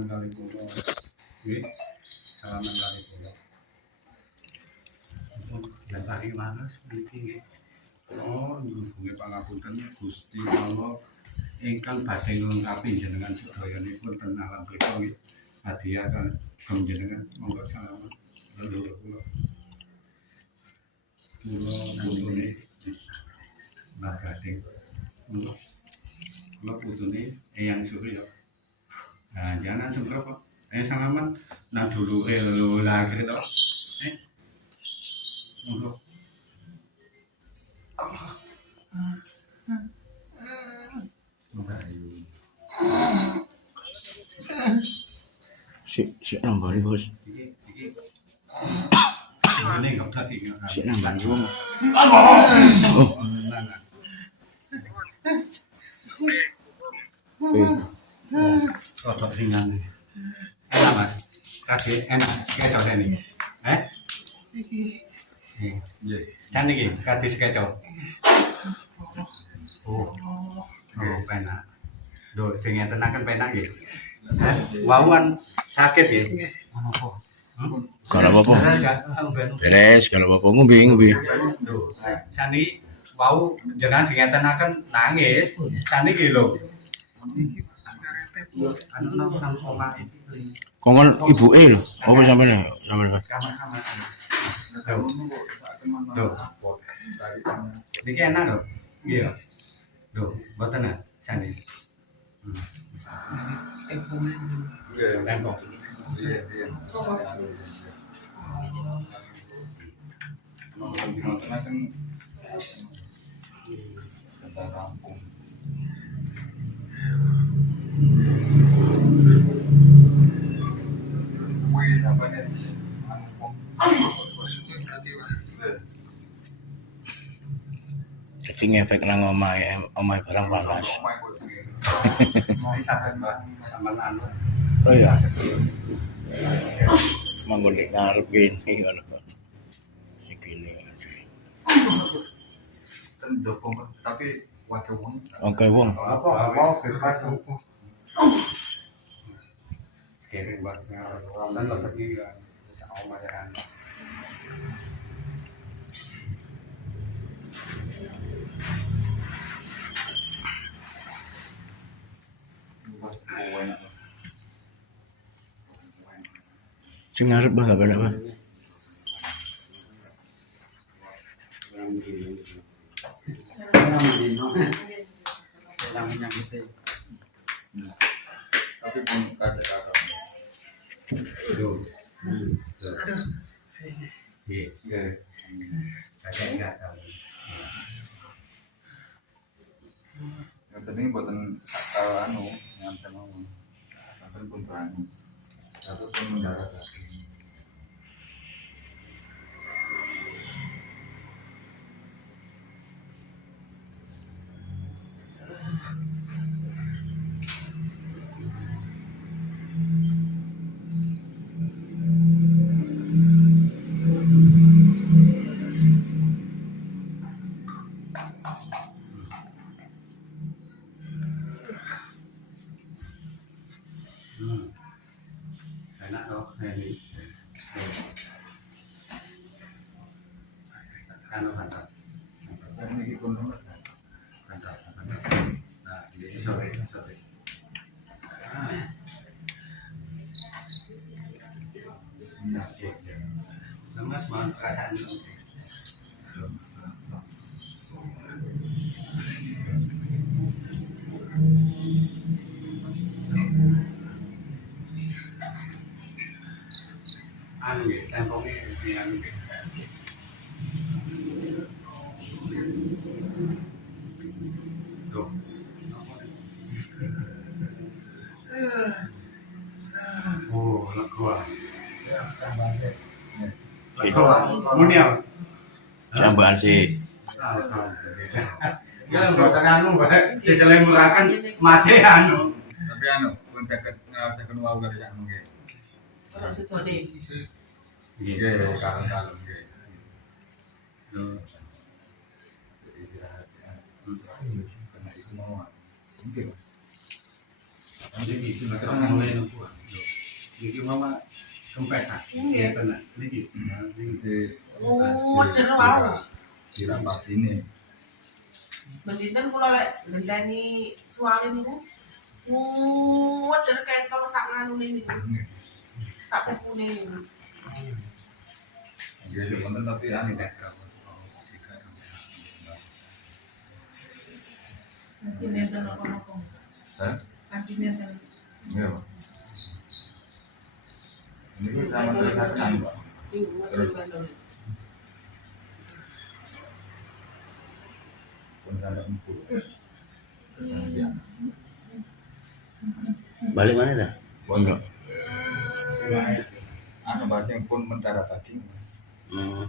salaman kali kula. Nggih. Salaman kali kula. Yang tadi mana niki nggih. Oh, nggih pangapunten Gusti Allah ingkang badhe nglengkapi jenengan sedayanipun ten alam mriku nggih. Hadiah kan jenengan monggo salaman. Leluhur kula. Kula putune Mbah Gading. Kula putune Eyang Surya. Nah, jangan semprot kok. Salaman nah dulu lho lah gitu. Monggo. Si nambah nih bos. Si nambah nih bos. Kotor ringan nih. Enak mas. Kasih enak. Sketch ini. Sana iki kasih sketch. Oh, penak. Duh, dengan tenakan penak nggih. Wawan sakit nggih. Kalau apa? Beres, kalau apa ngombe. Duh, saniki wau jenengan dengan tenakan nangis. Saniki lho. Anu nang omah iki. Kongkon ibuke lho. Apa sampean? Kamar-kamar. Duh. Niki enak lho. Iya. Duh, mboten ah, sani. Tempok. Iya. Jadi ngefek nang omahe barang panas. Ini sampai Mbak sama anu. Oh iya. Manggon nek ngarep kene ngono. Sikile. Tapi wakil wong. Oke wong. Apa bebas. Kering banget dan lebih lagi sama ya. Sing ngarep bah balik bah. Tapi pun ada kata. Aduh. Iya. Ada enggak tahu. Yang penting buatan anu, nyampe mau. Sampai pun terang. Satu pun mendarat. Enak loh ini. Anu mantap. Ini pun mantap. Nah, ini sore. Mas mau perasaan ini. Anu ya, tempongnya di anu. Tuh. Oh, lega. Lega. Munyal. Jambakan sih. Ya, mboten anu, Mbak. Diselemuraken masih anu. Tapi anu, pun saya wau dari yang nggih. Nggih, kalem-kalem nggih. Karena iku mau. Nggih. Jadi iki mulai nunggu. Iki mama kempesan. Iya tenan. Niki. Jadi Muter wae. dirapat ini. Benditen kula lek ngenteni suwali niku. Muter ketong sak nganune niku. Sak pupune niku. Dia sebentar tapi anu Tidak Pak. Nanti nenten apa-apa. Hah? Nanti nenten. Iya, Pak. Ini kan sama tersangkaan, Pak. Terus pun ada empul. Ya. Balik mana dah? Enggak. Anu bahasa yang pun mentara daging. Hmm.